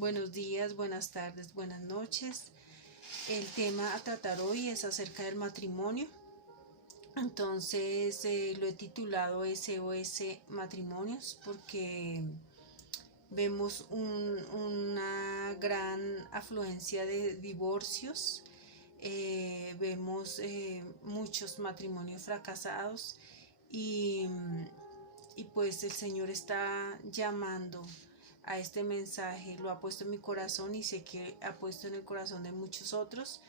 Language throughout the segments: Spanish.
Buenos días, buenas tardes, buenas noches. El tema a tratar hoy es acerca del matrimonio. Entonces lo he titulado SOS Matrimonios porque vemos una gran afluencia de divorcios, vemos muchos matrimonios fracasados y, y pues el Señor está llamando a este mensaje, lo ha puesto en mi corazón y sé que ha puesto en el corazón de muchos otros.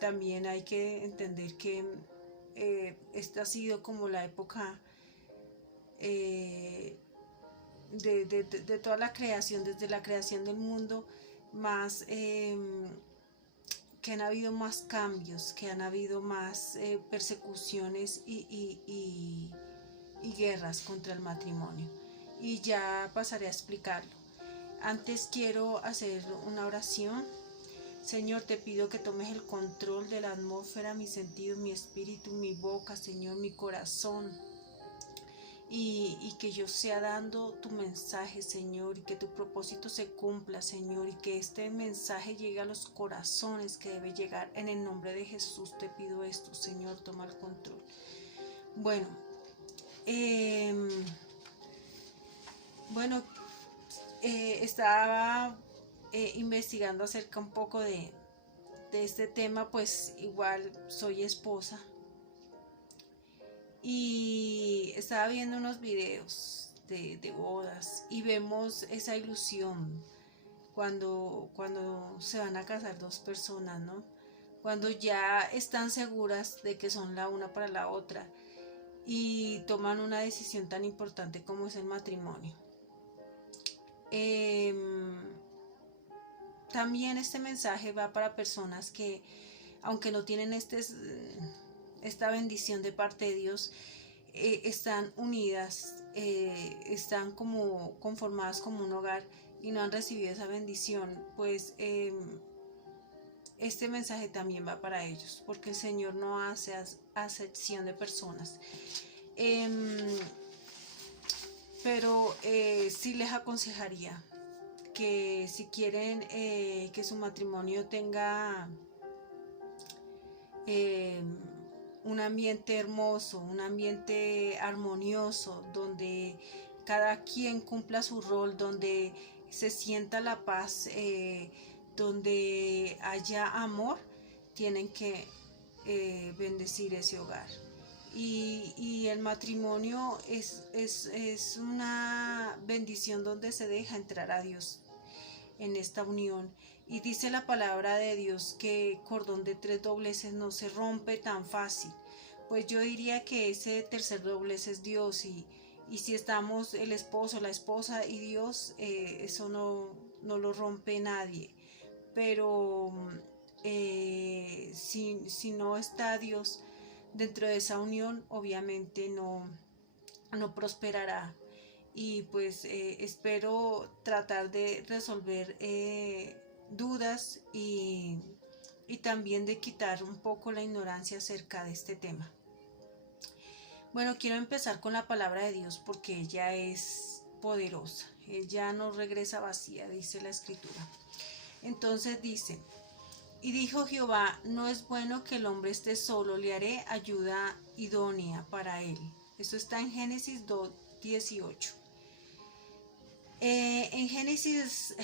También hay que entender que esta ha sido como la época de toda la creación, desde la creación del mundo, más que han habido más cambios, que han habido más persecuciones y guerras contra el matrimonio. Y ya pasaré a explicarlo. Antes quiero hacer una oración. Señor, te pido que tomes el control de la atmósfera, mi sentido, mi espíritu, mi boca, Señor, mi corazón. Y que yo sea dando tu mensaje, Señor, y que tu propósito se cumpla, Señor, y que este mensaje llegue a los corazones que debe llegar. En el nombre de Jesús te pido esto, Señor, toma el control. Bueno, estaba investigando acerca un poco de este tema, pues igual soy esposa y estaba viendo unos videos de bodas y vemos esa ilusión cuando se van a casar dos personas, ¿no? Cuando ya están seguras de que son la una para la otra y toman una decisión tan importante como es el matrimonio. También este mensaje va para personas que, aunque no tienen esta bendición de parte de Dios, están unidas, están como conformadas como un hogar y no han recibido esa bendición, pues este mensaje también va para ellos, porque el Señor no hace acepción de personas. Pero sí les aconsejaría que si quieren que su matrimonio tenga un ambiente hermoso, un ambiente armonioso, donde cada quien cumpla su rol, donde se sienta la paz, donde haya amor, tienen que bendecir ese hogar. Y el matrimonio es una bendición donde se deja entrar a Dios en esta unión. Y dice la palabra de Dios que cordón de tres dobleces no se rompe tan fácil. Pues yo diría que ese tercer doblez es Dios y si estamos el esposo, la esposa y Dios, eso no lo rompe nadie. Pero si no está Dios dentro de esa unión, obviamente no prosperará. Y pues espero tratar de resolver dudas y también de quitar un poco la ignorancia acerca de este tema. Bueno, quiero empezar con la palabra de Dios porque ella es poderosa, ella no regresa vacía, dice la escritura. Entonces dice: y dijo Jehová, no es bueno que el hombre esté solo, le haré ayuda idónea para él. Eso está en Génesis 2:18. En Génesis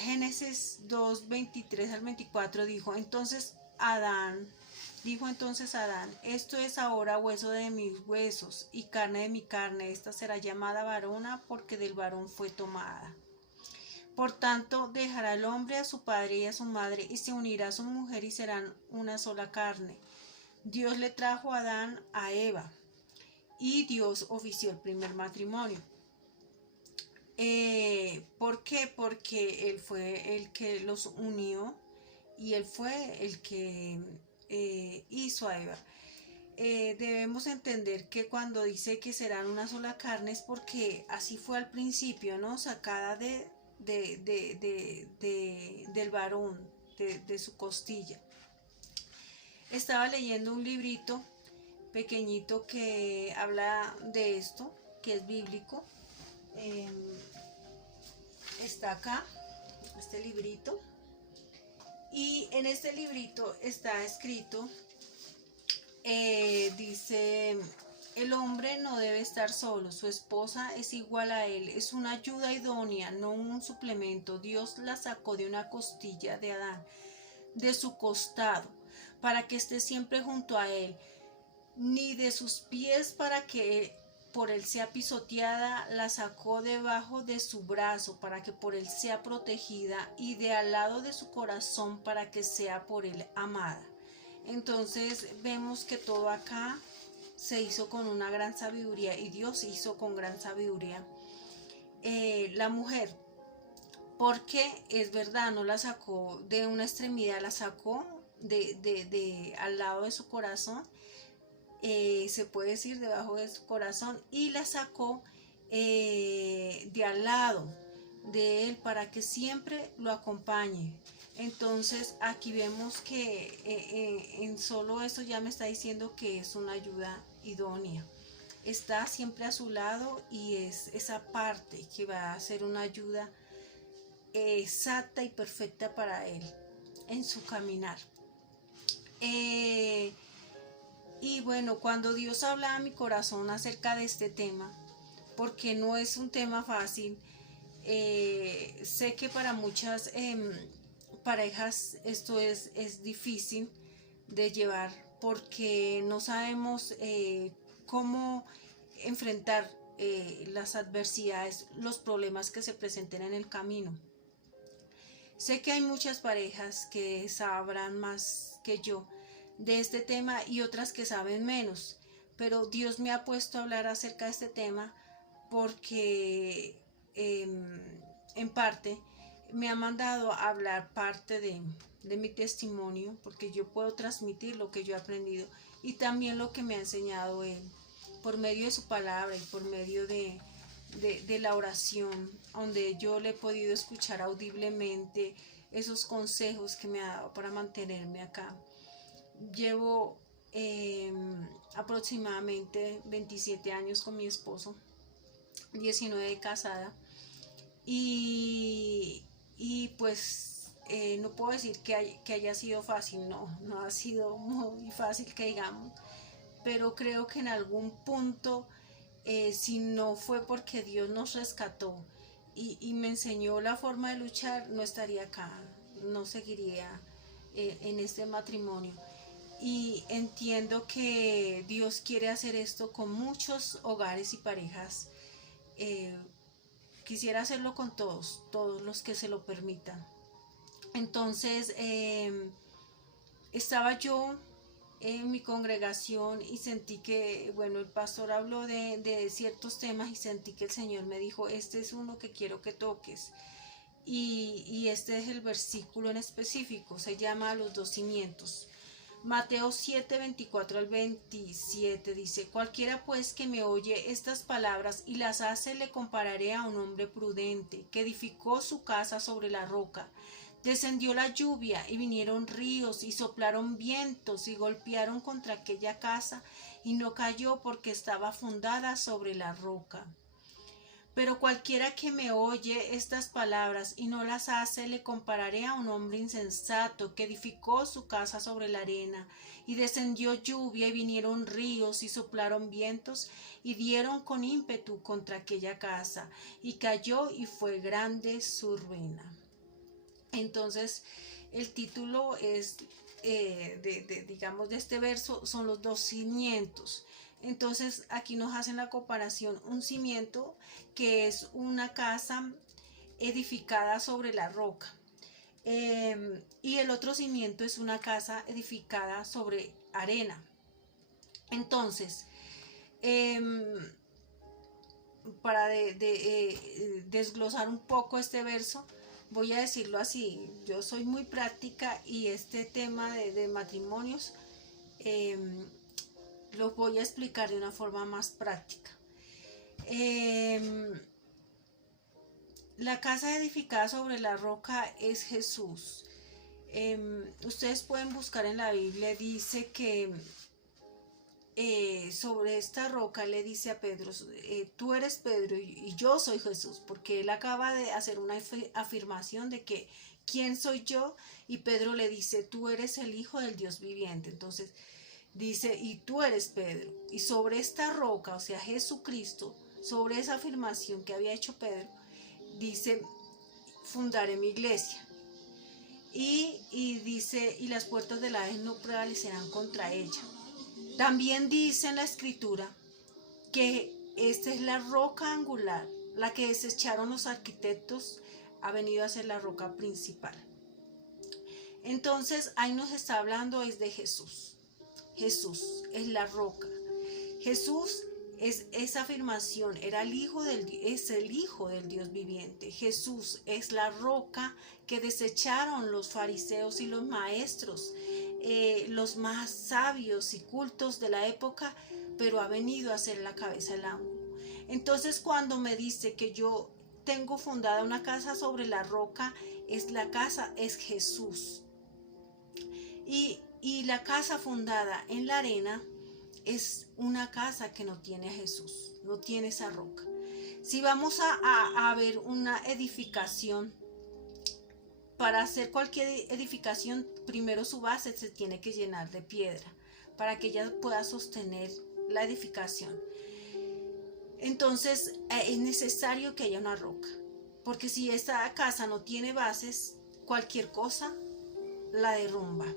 2:23 al 24 dijo entonces Adán, esto es ahora hueso de mis huesos y carne de mi carne, esta será llamada varona porque del varón fue tomada. Por tanto, dejará el hombre a su padre y a su madre y se unirá a su mujer y serán una sola carne. Dios le trajo a Adán a Eva y Dios ofició el primer matrimonio. ¿Por qué? Porque Él fue el que los unió y Él fue el que hizo a Eva. Debemos entender que cuando dice que serán una sola carne es porque así fue al principio, ¿no? Sacada del varón, de su costilla. Estaba leyendo un librito pequeñito que habla de esto, que es bíblico. Está acá este librito. Y en este librito está escrito, dice: el hombre no debe estar solo, su esposa es igual a él, es una ayuda idónea, no un suplemento. Dios la sacó de una costilla de Adán, de su costado, para que esté siempre junto a él, ni de sus pies para que por él sea pisoteada. La sacó debajo de su brazo para que por él sea protegida, y de al lado de su corazón para que sea por él amada. Entonces vemos que todo acá se hizo con una gran sabiduría, y Dios hizo con gran sabiduría la mujer, porque es verdad, no la sacó de una extremidad, la sacó de al lado de su corazón, se puede decir debajo de su corazón, y la sacó de al lado de él para que siempre lo acompañe. Entonces aquí vemos que en solo eso ya me está diciendo que es una ayuda idónea. Está siempre a su lado, y es esa parte que va a ser una ayuda exacta y perfecta para él en su caminar. Y bueno, cuando Dios habla a mi corazón acerca de este tema, porque no es un tema fácil, sé que para muchas parejas esto es difícil de llevar, porque no sabemos cómo enfrentar las adversidades, los problemas que se presenten en el camino. Sé que hay muchas parejas que sabrán más que yo de este tema, y otras que saben menos, pero Dios me ha puesto a hablar acerca de este tema porque en parte me ha mandado a hablar parte de mi testimonio, porque yo puedo transmitir lo que yo he aprendido y también lo que me ha enseñado Él por medio de su palabra y por medio de la oración, donde yo le he podido escuchar audiblemente esos consejos que me ha dado para mantenerme acá. Llevo aproximadamente 27 años con mi esposo, 19 de casada, y pues no puedo decir que haya sido fácil, no ha sido muy fácil que digamos, pero creo que en algún punto, si no fue porque Dios nos rescató y me enseñó la forma de luchar, no estaría acá, no seguiría en este matrimonio. Y entiendo que Dios quiere hacer esto con muchos hogares y parejas. Quisiera hacerlo con todos los que se lo permitan. Entonces, estaba yo en mi congregación y sentí que, bueno, el pastor habló de ciertos temas, y sentí que el Señor me dijo: este es uno que quiero que toques. Y este es el versículo en específico, se llama Los dos cimientos. Mateo 7, 24 al 27 dice: cualquiera pues que me oye estas palabras y las hace, le compararé a un hombre prudente que edificó su casa sobre la roca. Descendió la lluvia y vinieron ríos y soplaron vientos y golpearon contra aquella casa, y no cayó porque estaba fundada sobre la roca. Pero cualquiera que me oye estas palabras y no las hace, le compararé a un hombre insensato que edificó su casa sobre la arena. Y descendió lluvia y vinieron ríos y soplaron vientos y dieron con ímpetu contra aquella casa, y cayó, y fue grande su ruina. Entonces el título es digamos de este verso son los dos cimientos. Entonces aquí nos hacen la comparación: un cimiento que es una casa edificada sobre la roca, y el otro cimiento es una casa edificada sobre arena. Entonces, para desglosar un poco este verso, voy a decirlo así: yo soy muy práctica, y este tema de matrimonios lo voy a explicar de una forma más práctica. La casa edificada sobre la roca es Jesús. Ustedes pueden buscar en la Biblia, dice que sobre esta roca le dice a Pedro, tú eres Pedro y yo soy Jesús, porque él acaba de hacer una afirmación de que ¿quién soy yo? Y Pedro le dice, tú eres el Hijo del Dios viviente. Entonces dice, y tú eres Pedro. Y sobre esta roca, o sea, Jesucristo, sobre esa afirmación que había hecho Pedro, dice, fundaré mi iglesia. Y dice, y las puertas del Hades no prevalecerán contra ella. También dice en la escritura que esta es la roca angular, la que desecharon los arquitectos, ha venido a ser la roca principal. Entonces ahí nos está hablando es de Jesús. Jesús es la roca. Jesús es esa afirmación, es el Hijo del Dios viviente. Jesús es la roca que desecharon los fariseos y los maestros, los más sabios y cultos de la época, pero ha venido a ser la cabeza del ángulo. Entonces cuando me dice que yo tengo fundada una casa sobre la roca, la casa es Jesús. Y la casa fundada en la arena es una casa que no tiene a Jesús, no tiene esa roca. Si vamos a ver una edificación, para hacer cualquier edificación, primero su base se tiene que llenar de piedra, para que ella pueda sostener la edificación. Entonces es necesario que haya una roca, porque si esta casa no tiene bases, cualquier cosa la derrumba.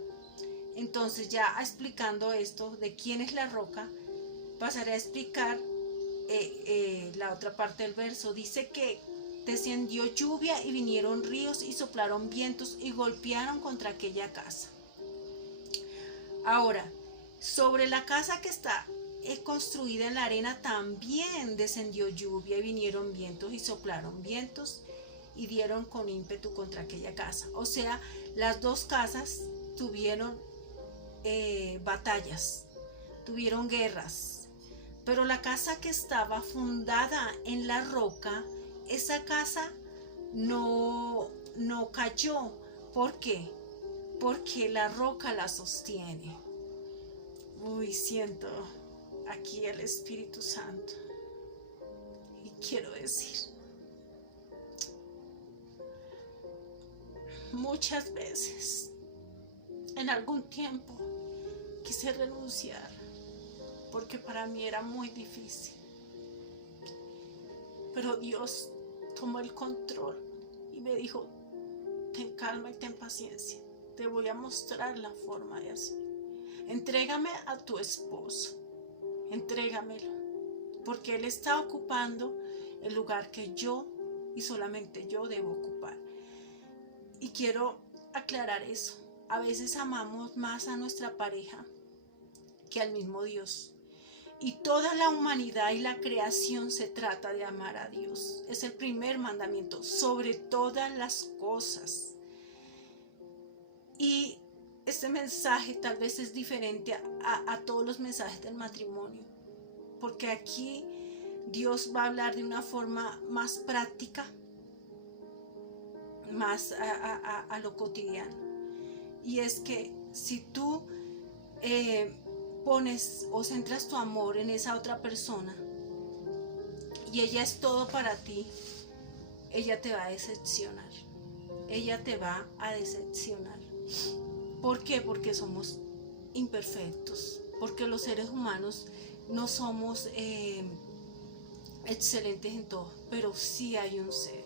Entonces, ya explicando esto de quién es la roca, pasaré a explicar la otra parte del verso. Dice que descendió lluvia y vinieron ríos y soplaron vientos y golpearon contra aquella casa. Ahora, sobre la casa que está construida en la arena también descendió lluvia y vinieron vientos y soplaron vientos y dieron con ímpetu contra aquella casa. O sea, las dos casas tuvieron batallas, tuvieron guerras, pero la casa que estaba fundada en la roca, esa casa no cayó. ¿Por qué? Porque la roca la sostiene. Uy, siento aquí el Espíritu Santo y quiero decir, muchas veces en algún tiempo quise renunciar porque para mí era muy difícil, pero Dios tomó el control y me dijo, ten calma y ten paciencia, te voy a mostrar la forma de hacer. Entrégame a tu esposo, entrégamelo, porque él está ocupando el lugar que yo y solamente yo debo ocupar. Y quiero aclarar eso. A veces amamos más a nuestra pareja que al mismo Dios. Y toda la humanidad y la creación se trata de amar a Dios. Es el primer mandamiento sobre todas las cosas. Y este mensaje tal vez es diferente a todos los mensajes del matrimonio. Porque aquí Dios va a hablar de una forma más práctica, más a lo cotidiano. Y es que si tú pones o centras tu amor en esa otra persona y ella es todo para ti, ella te va a decepcionar. Ella te va a decepcionar. ¿Por qué? Porque somos imperfectos. Porque los seres humanos no somos excelentes en todo. Pero sí hay un ser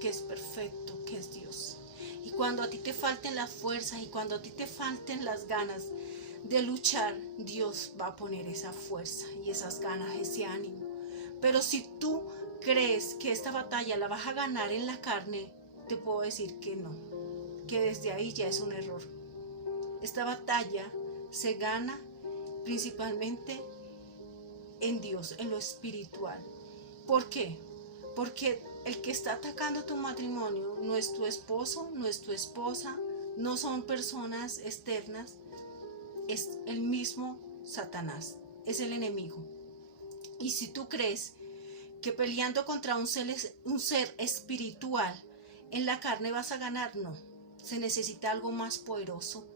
que es perfecto, que es Dios. Y cuando a ti te falten las fuerzas y cuando a ti te falten las ganas de luchar, Dios va a poner esa fuerza y esas ganas, ese ánimo. Pero si tú crees que esta batalla la vas a ganar en la carne, te puedo decir que no, que desde ahí ya es un error. Esta batalla se gana principalmente en Dios, en lo espiritual. ¿Por qué? Porque el que está atacando tu matrimonio no es tu esposo, no es tu esposa, no son personas externas, es el mismo Satanás, es el enemigo. Y si tú crees que peleando contra un ser espiritual en la carne vas a ganar, no. Se necesita algo más poderoso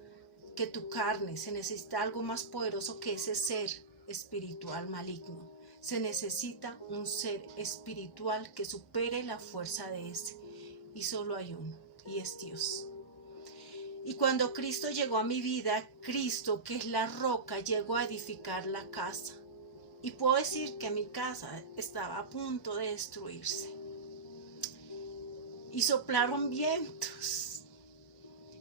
que tu carne, se necesita algo más poderoso que ese ser espiritual maligno. Se necesita un ser espiritual que supere la fuerza de ese. Y solo hay uno, y es Dios. Y cuando Cristo llegó a mi vida, Cristo, que es la roca, llegó a edificar la casa. Y puedo decir que mi casa estaba a punto de destruirse. Y soplaron vientos,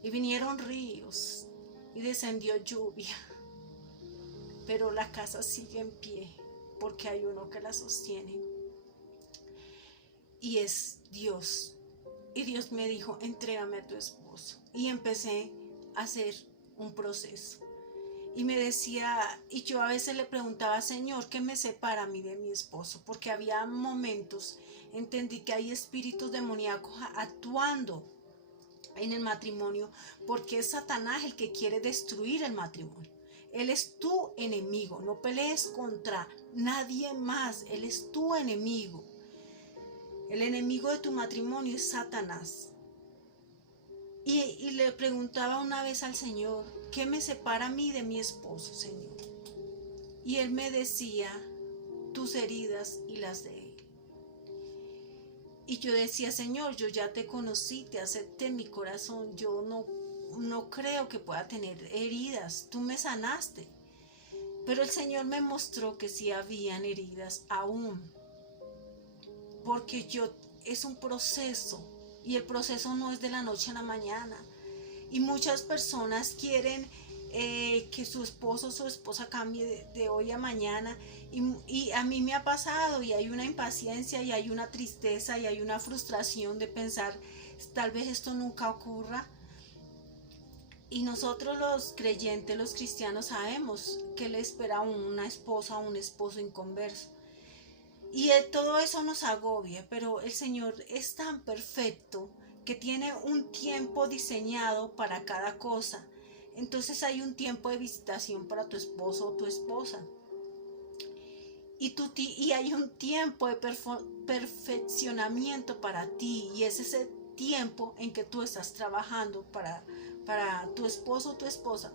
y vinieron ríos, y descendió lluvia. Pero la casa sigue en pie, porque hay uno que la sostiene. Y es Dios. Y Dios me dijo, entrégame a tu esposo. Y empecé a hacer un proceso. Y me decía, y yo a veces le preguntaba, Señor, ¿qué me separa a mí de mi esposo? Porque había momentos, entendí que hay espíritus demoníacos actuando en el matrimonio, porque es Satanás el que quiere destruir el matrimonio. Él es tu enemigo, no pelees contra nadie más, él es tu enemigo. El enemigo de tu matrimonio es Satanás. Y le preguntaba una vez al Señor, ¿qué me separa a mí de mi esposo, Señor? Y Él me decía, tus heridas y las de Él. Y yo decía, Señor, yo ya te conocí, te acepté en mi corazón, yo no creo que pueda tener heridas, tú me sanaste. Pero el Señor me mostró que sí habían heridas aún. Porque es un proceso y el proceso no es de la noche a la mañana. Y muchas personas quieren que su esposo o su esposa cambie de hoy a mañana. Y a mí me ha pasado y hay una impaciencia y hay una tristeza y hay una frustración de pensar, tal vez esto nunca ocurra. Y nosotros los creyentes, los cristianos, sabemos que le espera a una esposa o un esposo inconverso. Y todo eso nos agobia, pero el Señor es tan perfecto que tiene un tiempo diseñado para cada cosa. Entonces hay un tiempo de visitación para tu esposo o tu esposa. Y hay un tiempo de perfeccionamiento para ti. Y es ese tiempo en que tú estás trabajando para tu esposo o tu esposa.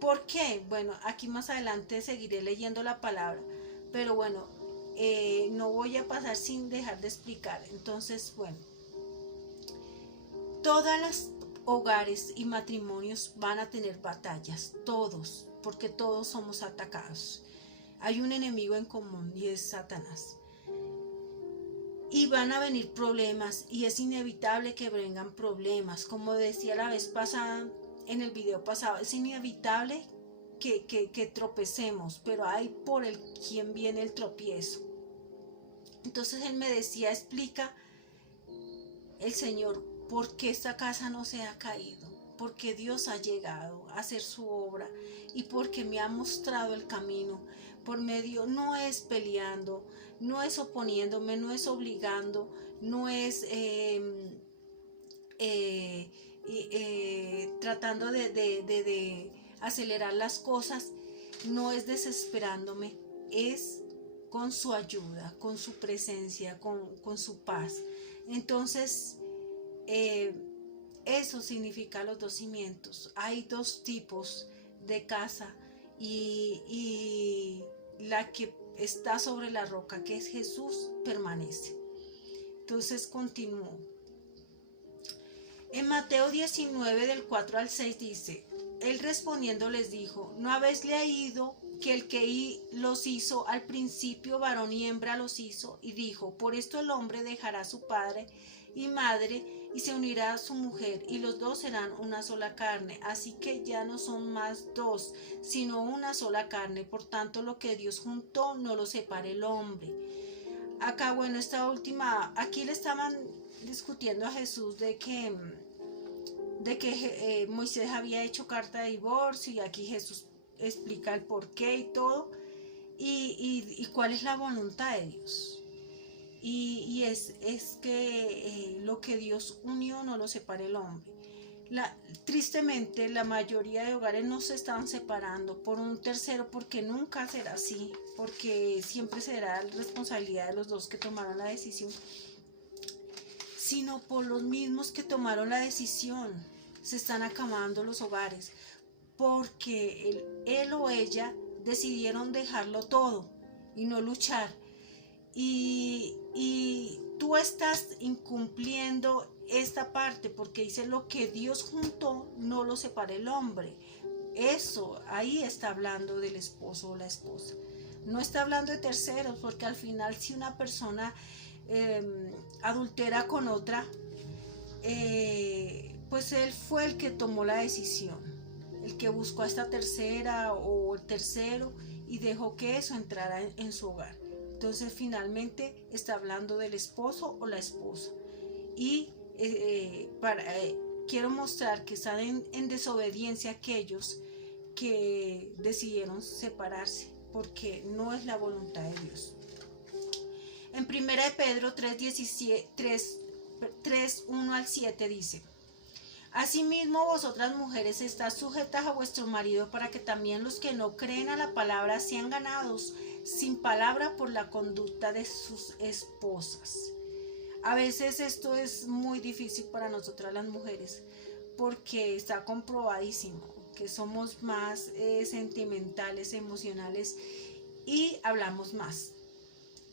¿Por qué? Bueno, aquí más adelante seguiré leyendo la palabra. Pero bueno, no voy a pasar sin dejar de explicar. Entonces, bueno, todos los hogares y matrimonios van a tener batallas, todos, porque todos somos atacados. Hay un enemigo en común y es Satanás. Y van a venir problemas y es inevitable que vengan problemas. Como decía la vez pasada, en el video pasado, es inevitable que tropecemos, pero hay por quien viene el tropiezo. Entonces él me decía, explica el Señor por qué esta casa no se ha caído, porque Dios ha llegado a hacer su obra y porque me ha mostrado el camino por medio, no es peleando, no es oponiéndome, no es obligando, no es tratando de acelerar las cosas, no es desesperándome, es con su ayuda, con su presencia, con su paz. Entonces, eso significa los dos cimientos. Hay dos tipos de casa y la que está sobre la roca, que es Jesús, permanece. Entonces continúo. En Mateo 19 del 4 al 6 dice, él respondiendo les dijo, ¿no habéis leído que el que los hizo al principio varón y hembra los hizo? Y dijo, por esto el hombre dejará a su padre y madre y se unirá a su mujer y los dos serán una sola carne. Así que ya no son más dos, sino una sola carne. Por tanto, lo que Dios juntó no lo separe el hombre. Acá, bueno, aquí le estaban discutiendo a Jesús de que Moisés había hecho carta de divorcio y aquí Jesús explica el porqué y todo y cuál es la voluntad de Dios. Y es que lo que Dios unió no lo separe el hombre. Tristemente la mayoría de hogares no se están separando por un tercero, porque nunca será así, porque siempre será responsabilidad de los dos que tomaron la decisión, sino por los mismos que tomaron la decisión. Se están acabando los hogares porque él o ella decidieron dejarlo todo y no luchar. Y tú estás incumpliendo esta parte, porque dice: lo que Dios juntó no lo separa el hombre. Eso, ahí está hablando del esposo o la esposa. No está hablando de terceros, porque al final si una persona adultera con otra, pues él fue el que tomó la decisión, el que buscó a esta tercera o el tercero y dejó que eso entrara en su hogar. Entonces finalmente está hablando del esposo o la esposa. Y quiero mostrar que están en desobediencia aquellos que decidieron separarse, porque no es la voluntad de Dios. En 1 Pedro 3, 1 al 7 dice: asimismo vosotras mujeres estad sujetas a vuestro marido, para que también los que no creen a la palabra sean ganados sin palabra por la conducta de sus esposas. A veces esto es muy difícil para nosotras las mujeres, porque está comprobadísimo que somos más sentimentales, emocionales, y hablamos más.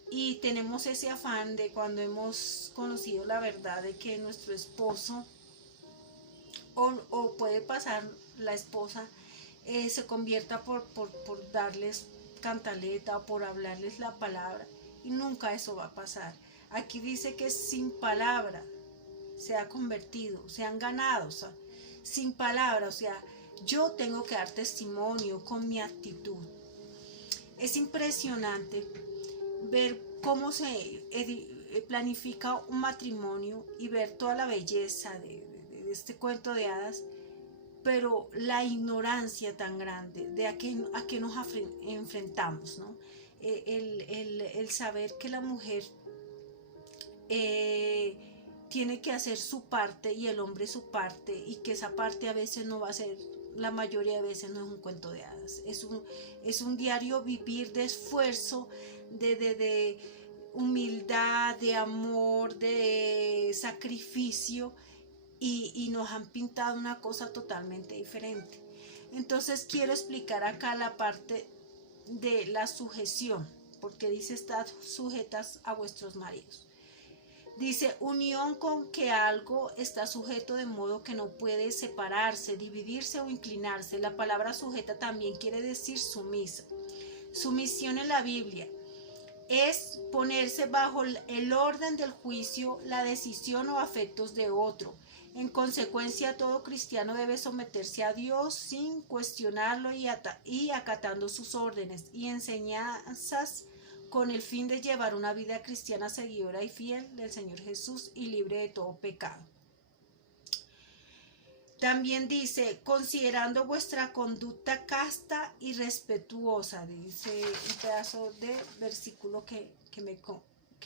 Y tenemos ese afán de, cuando hemos conocido la verdad de que nuestro esposo, o puede pasar la esposa, se convierta por darles cantaleta o por hablarles la palabra, y nunca eso va a pasar. Aquí dice que sin palabra se ha convertido, se han ganado, o sea, sin palabra, o sea, yo tengo que dar testimonio con mi actitud. Es impresionante ver cómo se planifica un matrimonio y ver toda la belleza de este cuento de hadas, pero la ignorancia tan grande de a qué nos enfrentamos, ¿no? El saber que la mujer tiene que hacer su parte y el hombre su parte, y que esa parte a veces no va a ser, la mayoría de veces no es un cuento de hadas, es un diario vivir de esfuerzo, de humildad, de amor, de sacrificio, y nos han pintado una cosa totalmente diferente. Entonces quiero explicar acá la parte de la sujeción, porque dice: estad sujetas a vuestros maridos. Dice: unión con que algo está sujeto de modo que no puede separarse, dividirse o inclinarse. La palabra sujeta también quiere decir sumisa. Sumisión en la Biblia es ponerse bajo el orden del juicio, la decisión o afectos de otro. En consecuencia, todo cristiano debe someterse a Dios sin cuestionarlo y acatando sus órdenes y enseñanzas, con el fin de llevar una vida cristiana seguidora y fiel del Señor Jesús y libre de todo pecado. También dice: considerando vuestra conducta casta y respetuosa. Dice un pedazo de versículo que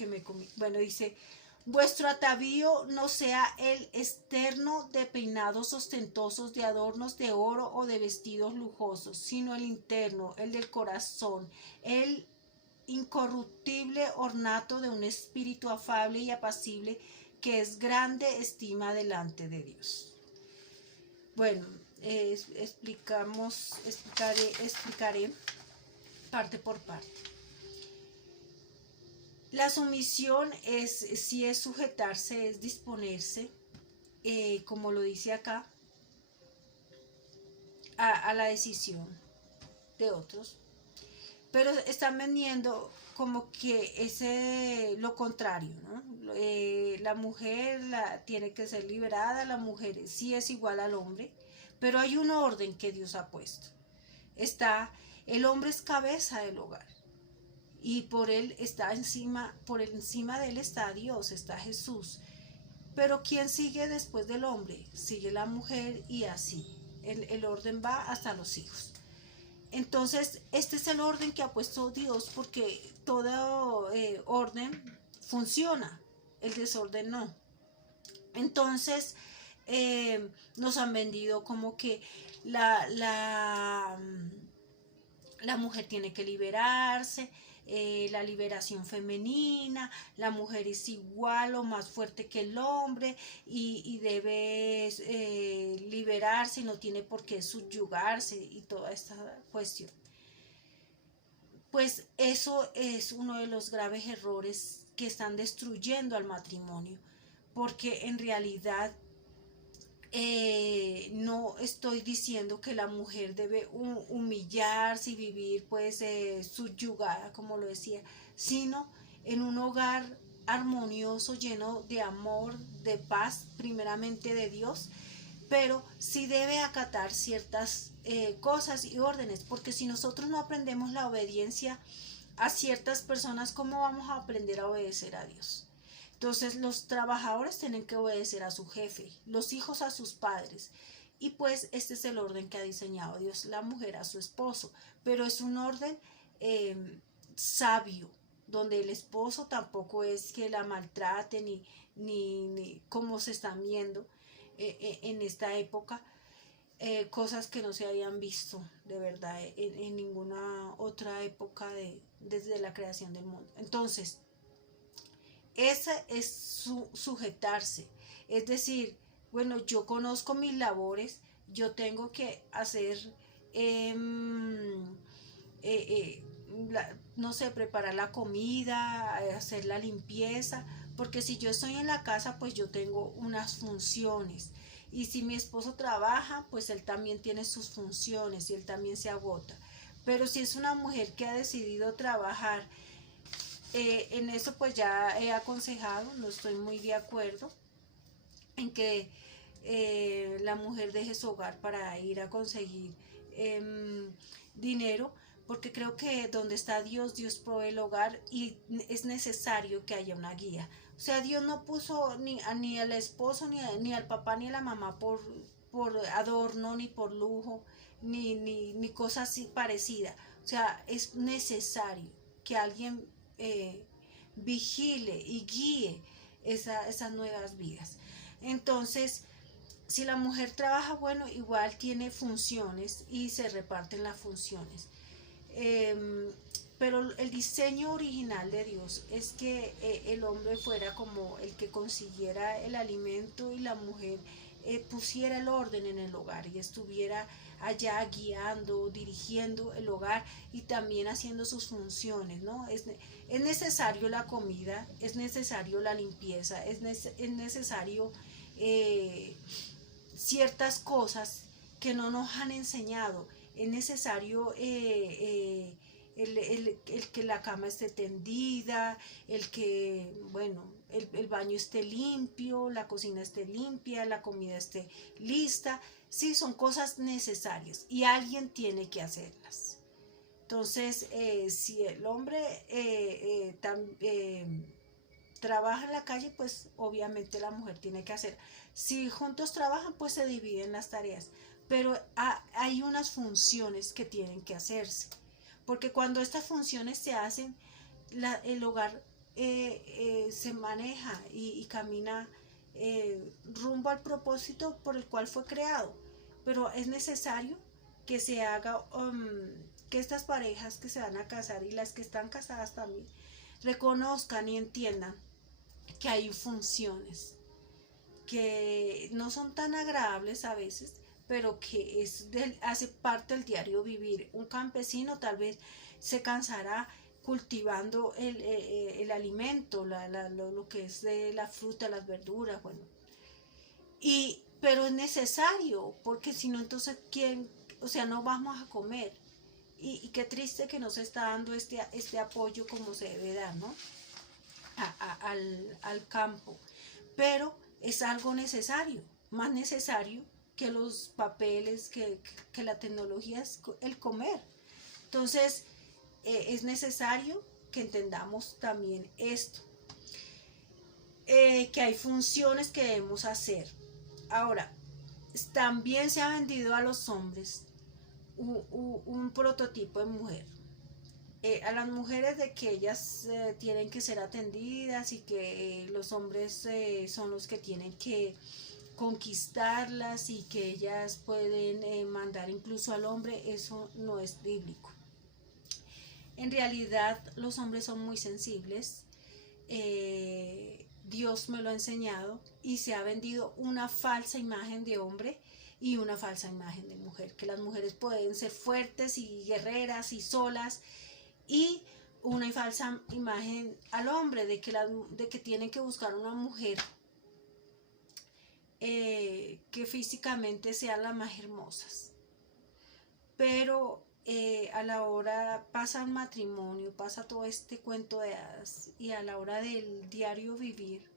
me comí. Bueno, dice: vuestro atavío no sea el externo de peinados ostentosos, de adornos de oro o de vestidos lujosos, sino el interno, el del corazón, el incorruptible ornato de un espíritu afable y apacible, que es grande estima delante de Dios. Bueno, explicaré parte por parte. La sumisión si es sujetarse, es disponerse, como lo dice acá, a la decisión de otros. Pero están vendiendo como que lo contrario, ¿no? La mujer tiene que ser liberada, la mujer sí es igual al hombre, pero hay un orden que Dios ha puesto. El hombre es cabeza del hogar, y por encima de él está Dios, está Jesús. Pero ¿quién sigue después del hombre? Sigue la mujer, y así el orden va hasta los hijos. Entonces, este es el orden que ha puesto Dios, porque todo orden funciona, el desorden no. Entonces, nos han vendido como que la mujer tiene que liberarse, la liberación femenina, la mujer es igual o más fuerte que el hombre, y debe liberarse y no tiene por qué subyugarse, y toda esta cuestión. pues eso es uno de los graves errores que están destruyendo al matrimonio, porque en realidad no estoy diciendo que la mujer debe humillarse y vivir pues subyugada, como lo decía, sino en un hogar armonioso, lleno de amor, de paz, primeramente de Dios, pero sí debe acatar ciertas cosas y órdenes, porque si nosotros no aprendemos la obediencia a ciertas personas, ¿cómo vamos a aprender a obedecer a Dios? Entonces los trabajadores tienen que obedecer a su jefe, los hijos a sus padres. Y pues este es el orden que ha diseñado Dios, la mujer a su esposo. Pero es un orden sabio, donde el esposo tampoco es que la maltrate ni como se están viendo en esta época. Cosas que no se habían visto de verdad en ninguna otra época desde la creación del mundo. Entonces, esa es sujetarse. Es decir, bueno, yo conozco mis labores, yo tengo que hacer, eh, eh, no sé, preparar la comida, hacer la limpieza, porque si yo estoy en la casa, pues yo tengo unas funciones. Y si mi esposo trabaja, pues él también tiene sus funciones y él también se agota. Pero si es una mujer que ha decidido trabajar, en eso pues ya he aconsejado, no estoy muy de acuerdo en que la mujer deje su hogar para ir a conseguir dinero, porque creo que donde está Dios, Dios provee el hogar y es necesario que haya una guía. O sea, Dios no puso ni al esposo, ni al papá, ni a la mamá por adorno, ni por lujo, ni cosa así parecida. O sea, es necesario que alguien eh, vigile y guíe esas nuevas vidas. Entonces, si la mujer trabaja, bueno, igual tiene funciones y se reparten las funciones. Eh, pero el diseño original de Dios es que el hombre fuera como el que consiguiera el alimento y la mujer pusiera el orden en el hogar y estuviera allá guiando, dirigiendo el hogar y también haciendo sus funciones, ¿no? Es necesario la comida, es necesario la limpieza, es necesario eh, ciertas cosas que no nos han enseñado. Es necesario el que la cama esté tendida, el que, bueno, el baño esté limpio, la cocina esté limpia, la comida esté lista. Sí, son cosas necesarias y alguien tiene que hacerlas. Entonces, si el hombre trabaja en la calle, pues obviamente la mujer tiene que hacer. Si juntos trabajan, pues se dividen las tareas. Pero hay unas funciones que tienen que hacerse. Porque cuando estas funciones se hacen, el hogar se maneja y camina rumbo al propósito por el cual fue creado. Pero es necesario que se haga, que estas parejas que se van a casar y las que están casadas también reconozcan y entiendan que hay funciones que no son tan agradables a veces, pero que hace parte del diario vivir. Un campesino tal vez se cansará cultivando el alimento, lo que es de la fruta, las verduras, bueno. Pero es necesario, porque si no, entonces, ¿quién? O sea, no vamos a comer. Y qué triste que no se está dando este apoyo como se debe dar, ¿no? Al campo. Pero es algo necesario, más necesario que los papeles, que la tecnología, es el comer. Entonces, es necesario que entendamos también esto, que hay funciones que debemos hacer. Ahora, también se ha vendido a los hombres un prototipo de mujer. A las mujeres de que ellas tienen que ser atendidas y que los hombres son los que tienen que conquistarlas y que ellas pueden mandar incluso al hombre, eso no es bíblico. En realidad los hombres son muy sensibles, Dios me lo ha enseñado y se ha vendido una falsa imagen de hombre y una falsa imagen de mujer, que las mujeres pueden ser fuertes y guerreras y solas, y una falsa imagen al hombre de que tiene que buscar una mujer que físicamente sean las más hermosas. Pero a la hora pasa el matrimonio, pasa todo este cuento de hadas, y a la hora del diario vivir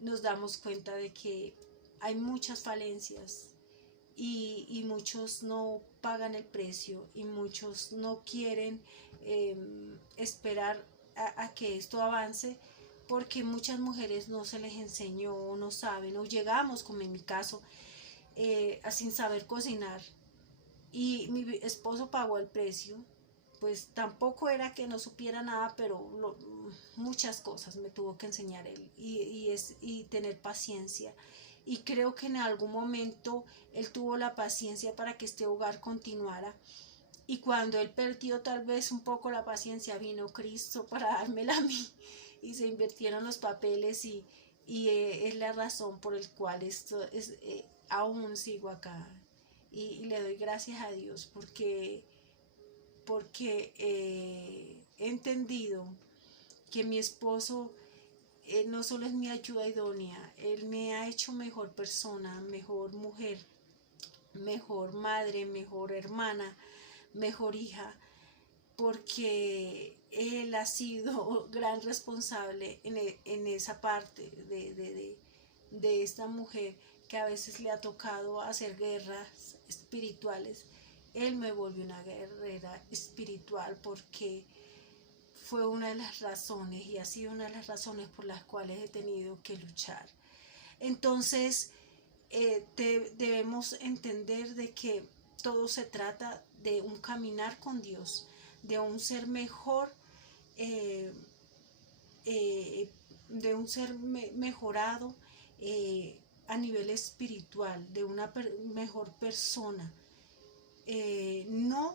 nos damos cuenta de que hay muchas falencias, y muchos no pagan el precio, y muchos no quieren esperar a que esto avance, porque muchas mujeres no se les enseñó, o no saben, o llegamos, como en mi caso, sin saber cocinar, y mi esposo pagó el precio. Pues tampoco era que no supiera nada, pero muchas cosas me tuvo que enseñar él, y tener paciencia. Y creo que en algún momento él tuvo la paciencia para que este hogar continuara. Y cuando él perdió tal vez un poco la paciencia, vino Cristo para dármela a mí, y se invirtieron los papeles, y es la razón por el cual aún sigo acá. Y le doy gracias a Dios porque he entendido que mi esposo no solo es mi ayuda idónea, él me ha hecho mejor persona, mejor mujer, mejor madre, mejor hermana, mejor hija, porque él ha sido gran responsable en esa parte de esta mujer que a veces le ha tocado hacer guerras espirituales. Él me volvió una guerrera espiritual, porque fue una de las razones, y ha sido una de las razones por las cuales he tenido que luchar. Entonces debemos entender de que todo se trata de un caminar con Dios, de un ser mejor, de un ser mejorado a nivel espiritual, de una mejor persona, no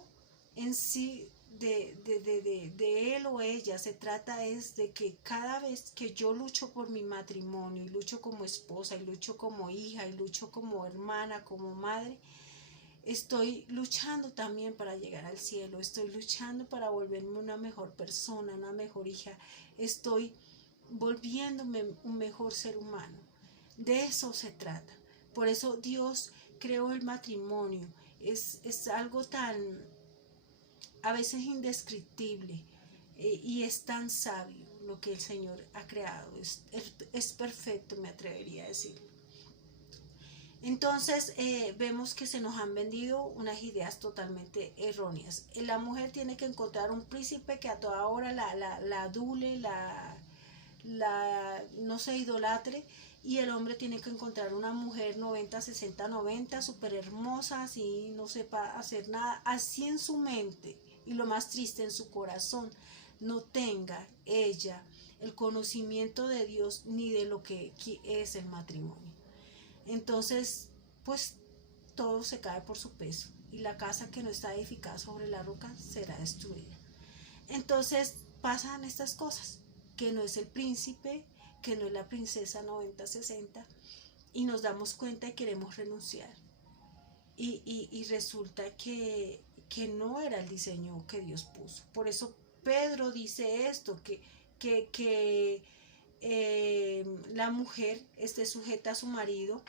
en sí de él o ella. Se trata es de que cada vez que yo lucho por mi matrimonio, y lucho como esposa, y lucho como hija, y lucho como hermana, como madre, estoy luchando también para llegar al cielo, estoy luchando para volverme una mejor persona, una mejor hija, estoy volviéndome un mejor ser humano. De eso se trata. Por eso Dios creó el matrimonio. Es algo tan, a veces, indescriptible, y es tan sabio lo que el Señor ha creado. Es perfecto, me atrevería a decir. Entonces vemos que se nos han vendido unas ideas totalmente erróneas. La mujer tiene que encontrar un príncipe que a toda hora la adule, no se idolatre, y el hombre tiene que encontrar una mujer 90, 60, 90, súper hermosa, así no sepa hacer nada, así en su mente, y lo más triste, en su corazón, no tenga ella el conocimiento de Dios ni de lo que es el matrimonio. Entonces, pues todo se cae por su peso, y la casa que no está edificada sobre la roca será destruida. Entonces pasan estas cosas, que no es el príncipe, que no es la princesa 90-60, y nos damos cuenta y queremos renunciar. Y resulta que no era el diseño que Dios puso. Por eso Pedro dice esto, que la mujer esté sujeta a su marido,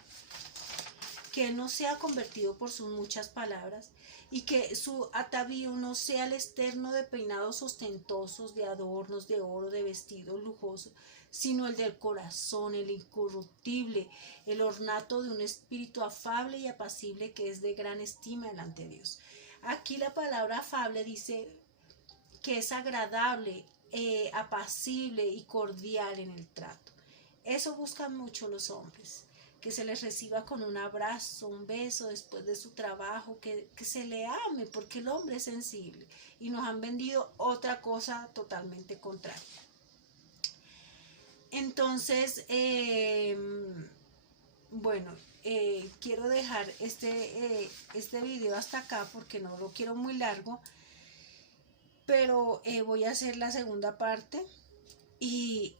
que no sea convertido por sus muchas palabras, y que su atavío no sea el externo de peinados ostentosos, de adornos, de oro, de vestidos lujosos, sino el del corazón, el incorruptible, el ornato de un espíritu afable y apacible, que es de gran estima delante de Dios. Aquí la palabra afable dice que es agradable, apacible y cordial en el trato. Eso buscan mucho los hombres, que se les reciba con un abrazo, un beso después de su trabajo, que se le ame, porque el hombre es sensible, y nos han vendido otra cosa totalmente contraria. Entonces, bueno, quiero dejar este video hasta acá, porque no lo quiero muy largo, pero voy a hacer la segunda parte y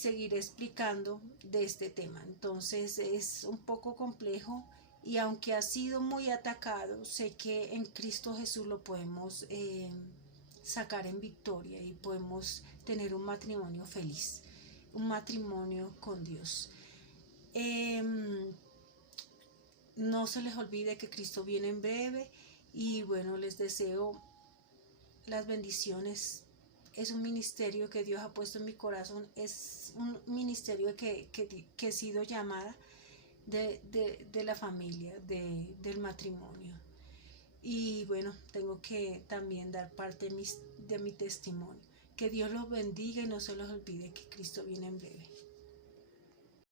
seguiré explicando de este tema. Entonces es un poco complejo, y aunque ha sido muy atacado, sé que en Cristo Jesús lo podemos sacar en victoria y podemos tener un matrimonio feliz, un matrimonio con Dios. No se les olvide que Cristo viene en breve y bueno, les deseo las bendiciones. Es un ministerio que Dios ha puesto en mi corazón, es un ministerio que he sido llamada de la familia, del matrimonio. Y bueno, tengo que también dar parte de mi testimonio. Que Dios los bendiga y no se los olvide que Cristo viene en breve.